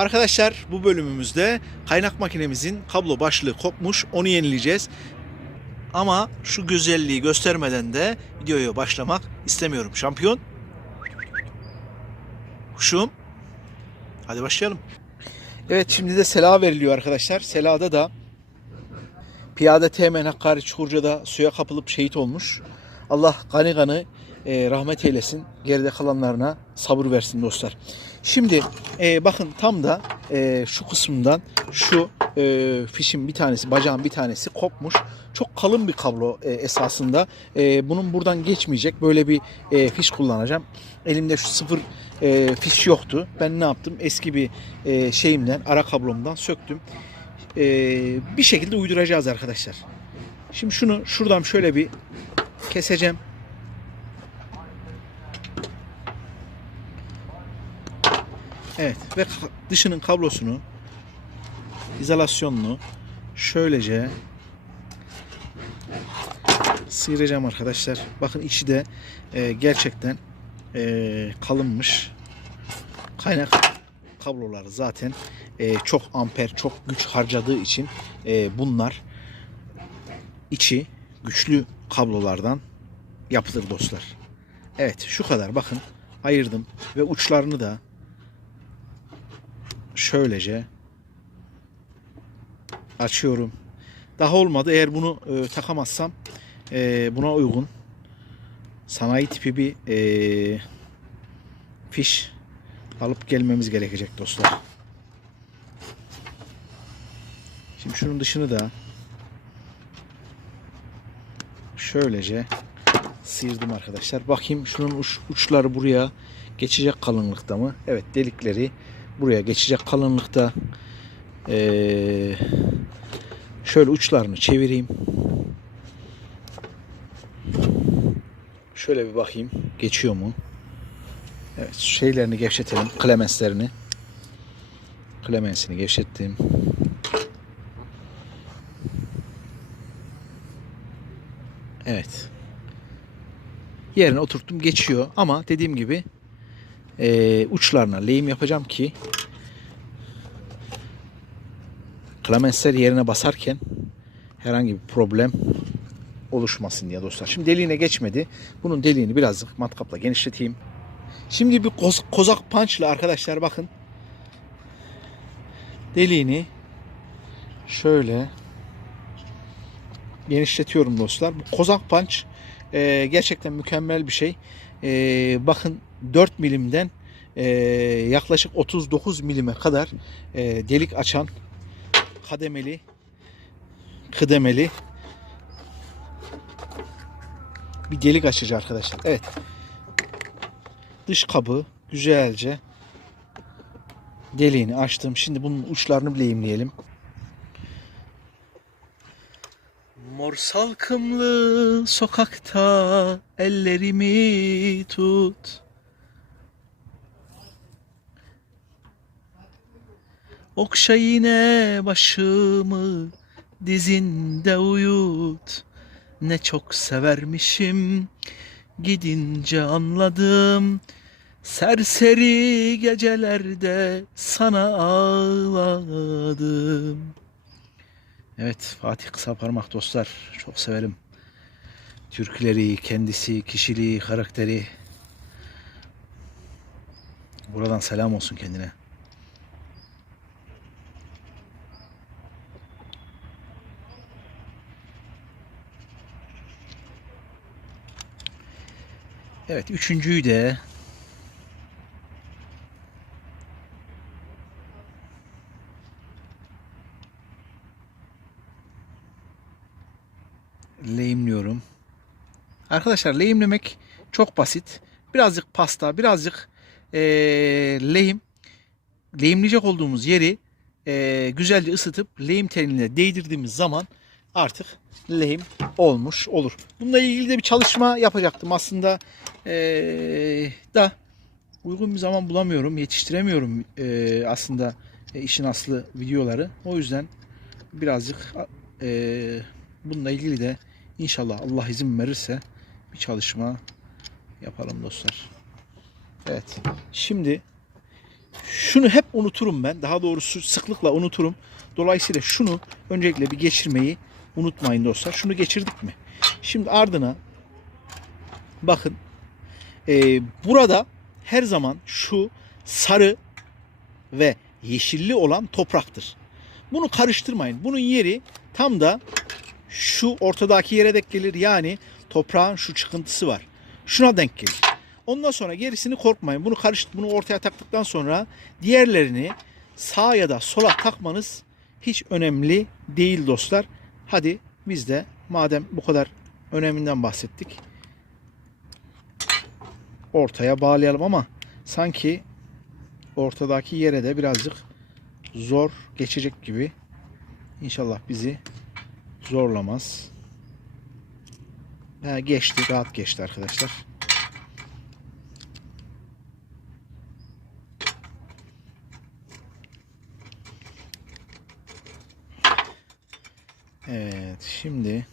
Arkadaşlar bu bölümümüzde kaynak makinemizin kablo başlığı kopmuş. Onu yenileyeceğiz. Ama şu güzelliği göstermeden de videoya başlamak istemiyorum. Şampiyon. Kuşum. Hadi başlayalım. Evet şimdi de sela veriliyor arkadaşlar. Selada da Piyade Teğmen Hakkari Çukurca'da suya kapılıp şehit olmuş. Allah gani gani e, rahmet eylesin. Geride kalanlarına sabır versin dostlar. Şimdi e, bakın tam da e, şu kısmından şu e, fişin bir tanesi, bacağın bir tanesi kopmuş. Çok kalın bir kablo e, esasında. E, bunun buradan geçmeyecek böyle bir e, fiş kullanacağım. Elimde şu sıfır e, fiş yoktu. Ben ne yaptım? Eski bir e, şeyimden, ara kablomdan söktüm. E, bir şekilde uyduracağız arkadaşlar. Şimdi şunu şuradan şöyle bir keseceğim. Evet ve dışının kablosunu izolasyonunu şöylece sıyıracağım arkadaşlar. Bakın içi de e, gerçekten e, kalınmış. Kaynak kabloları zaten e, çok amper, çok güç harcadığı için e, bunlar içi güçlü kablolardan yapılır dostlar. Evet şu kadar bakın ayırdım ve uçlarını da şöylece açıyorum. Daha olmadı. Eğer bunu e, takamazsam e, buna uygun sanayi tipi bir e, fiş alıp gelmemiz gerekecek dostlar. Şimdi şunun dışını da şöylece sıyırdım arkadaşlar. Bakayım şunun uç, uçları buraya geçecek kalınlıkta mı? Evet delikleri buraya geçecek kalınlıkta. Ee, şöyle uçlarını çevireyim. Şöyle bir bakayım geçiyor mu? Evet şeylerini gevşetelim. Klemenslerini. Klemensini gevşettim. Evet. Yerine oturttum geçiyor ama dediğim gibi e, uçlarına lehim yapacağım ki klemensler yerine basarken herhangi bir problem oluşmasın diye dostlar. Şimdi deliğine geçmedi. Bunun deliğini birazcık matkapla genişleteyim. Şimdi bir koz- kozak punchla arkadaşlar bakın. Deliğini şöyle genişletiyorum dostlar. Bu kozak punch e, gerçekten mükemmel bir şey. E, bakın 4 milimden e, yaklaşık 39 milime kadar e, delik açan kademeli kıdemeli bir delik açıcı arkadaşlar. Evet. Dış kabı güzelce deliğini açtım. Şimdi bunun uçlarını bileyimleyelim. Mor salkımlı sokakta ellerimi tut. Okşa yine başımı dizinde uyut. Ne çok severmişim gidince anladım. Serseri gecelerde sana ağladım. Evet Fatih Kısaparmak dostlar çok severim. Türküleri, kendisi, kişiliği, karakteri. Buradan selam olsun kendine. Evet üçüncüyü de Arkadaşlar lehimlemek çok basit. Birazcık pasta, birazcık eee lehim. Lehimleyecek olduğumuz yeri eee, güzelce ısıtıp lehim teline değdirdiğimiz zaman artık lehim olmuş olur. Bununla ilgili de bir çalışma yapacaktım aslında eee, da uygun bir zaman bulamıyorum, yetiştiremiyorum eee, aslında e, işin aslı videoları. O yüzden birazcık eee bununla ilgili de İnşallah Allah izin verirse bir çalışma yapalım dostlar. Evet. Şimdi Şunu hep unuturum ben. Daha doğrusu sıklıkla unuturum. Dolayısıyla şunu öncelikle bir geçirmeyi unutmayın dostlar. Şunu geçirdik mi? Şimdi ardına bakın e, burada her zaman şu sarı ve yeşilli olan topraktır. Bunu karıştırmayın. Bunun yeri tam da şu ortadaki yere denk gelir. Yani toprağın şu çıkıntısı var. Şuna denk gelir. Ondan sonra gerisini korkmayın. Bunu karışt bunu ortaya taktıktan sonra diğerlerini sağa ya da sola takmanız hiç önemli değil dostlar. Hadi biz de madem bu kadar öneminden bahsettik ortaya bağlayalım ama sanki ortadaki yere de birazcık zor geçecek gibi. İnşallah bizi zorlamaz. Ha, geçti, rahat geçti arkadaşlar. Evet, şimdi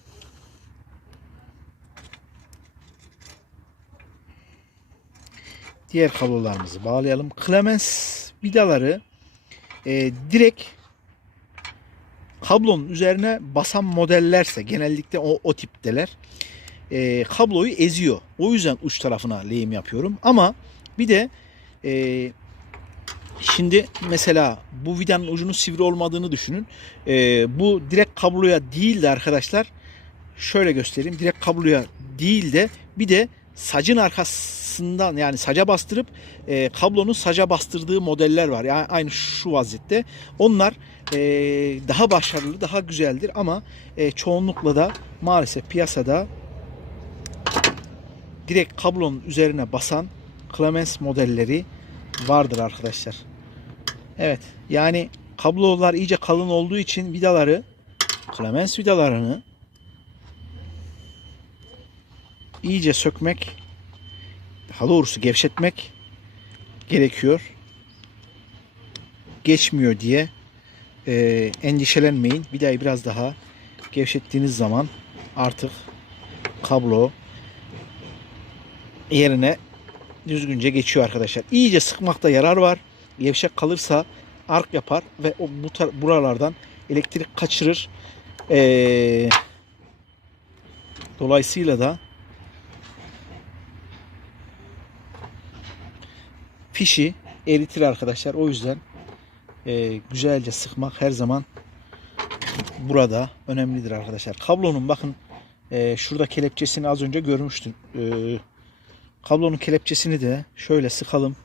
diğer kablolarımızı bağlayalım. Clemens vidaları e, direkt kablonun üzerine basan modellerse genellikle o, o tipteler e, kabloyu eziyor. O yüzden uç tarafına lehim yapıyorum. Ama bir de e, şimdi mesela bu vidanın ucunun sivri olmadığını düşünün. E, bu direkt kabloya değil de arkadaşlar şöyle göstereyim. Direkt kabloya değil de bir de sacın arkasından yani saca bastırıp e, kablonun saca bastırdığı modeller var. Yani aynı şu vaziyette. Onlar e, daha başarılı, daha güzeldir ama e, çoğunlukla da maalesef piyasada direkt kablonun üzerine basan Clemens modelleri vardır arkadaşlar. Evet yani kablolar iyice kalın olduğu için vidaları Clemens vidalarını iyice sökmek daha doğrusu gevşetmek gerekiyor. Geçmiyor diye e, endişelenmeyin. Vidayı biraz daha gevşettiğiniz zaman artık kablo yerine düzgünce geçiyor arkadaşlar. İyice sıkmakta yarar var. Gevşek kalırsa ark yapar ve o bu buralardan elektrik kaçırır. Ee, dolayısıyla da fişi eritir arkadaşlar. O yüzden e, güzelce sıkmak her zaman burada önemlidir arkadaşlar. Kablonun bakın e, şurada kelepçesini az önce görmüştün. E, kablonun kelepçesini de şöyle sıkalım.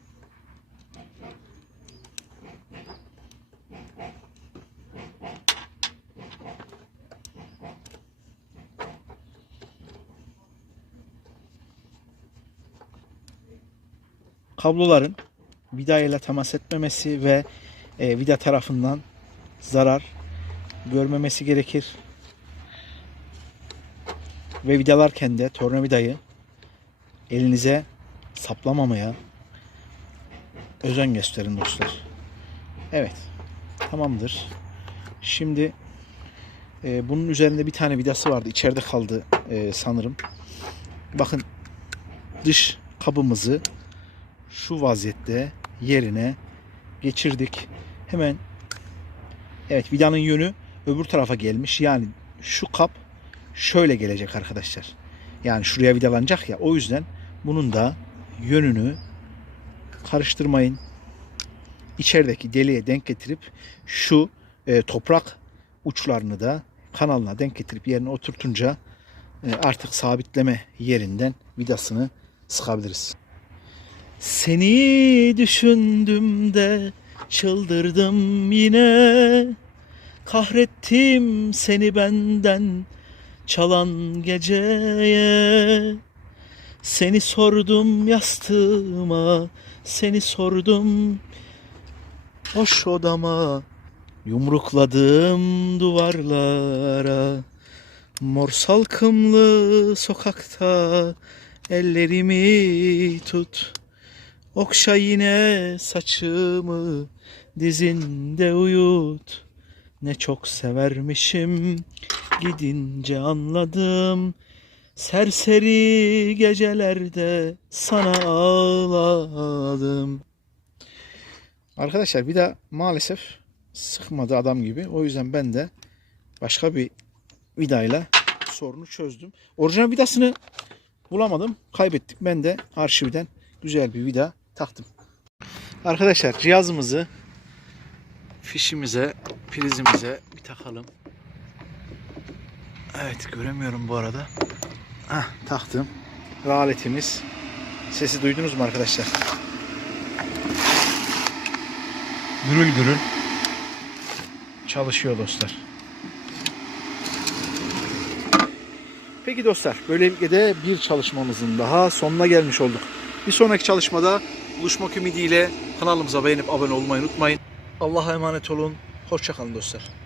kabloların vida ile temas etmemesi ve e, vida tarafından zarar görmemesi gerekir. Ve vidalarken de tornavidayı elinize saplamamaya özen gösterin dostlar. Evet. Tamamdır. Şimdi e, bunun üzerinde bir tane vidası vardı. İçeride kaldı e, sanırım. Bakın dış kabımızı şu vaziyette yerine geçirdik. Hemen evet vidanın yönü öbür tarafa gelmiş. Yani şu kap şöyle gelecek arkadaşlar. Yani şuraya vidalanacak ya. O yüzden bunun da yönünü karıştırmayın. İçerideki deliğe denk getirip şu e, toprak uçlarını da kanalına denk getirip yerine oturtunca e, artık sabitleme yerinden vidasını sıkabiliriz. Seni düşündüm de çıldırdım yine Kahrettim seni benden çalan geceye Seni sordum yastığıma Seni sordum boş odama Yumrukladım duvarlara Mor salkımlı sokakta Ellerimi tut Okşa yine saçımı dizinde uyut. Ne çok severmişim gidince anladım. Serseri gecelerde sana ağladım. Arkadaşlar bir de maalesef sıkmadı adam gibi. O yüzden ben de başka bir vidayla sorunu çözdüm. Orijinal vidasını bulamadım. Kaybettik. Ben de arşivden güzel bir vida taktım. Arkadaşlar cihazımızı fişimize, prizimize bir takalım. Evet göremiyorum bu arada. Hah taktım. Ve aletimiz. Sesi duydunuz mu arkadaşlar? Gürül gürül çalışıyor dostlar. Peki dostlar, böylelikle de bir çalışmamızın daha sonuna gelmiş olduk. Bir sonraki çalışmada buluşmak ümidiyle kanalımıza beğenip abone olmayı unutmayın. Allah'a emanet olun. Hoşçakalın dostlar.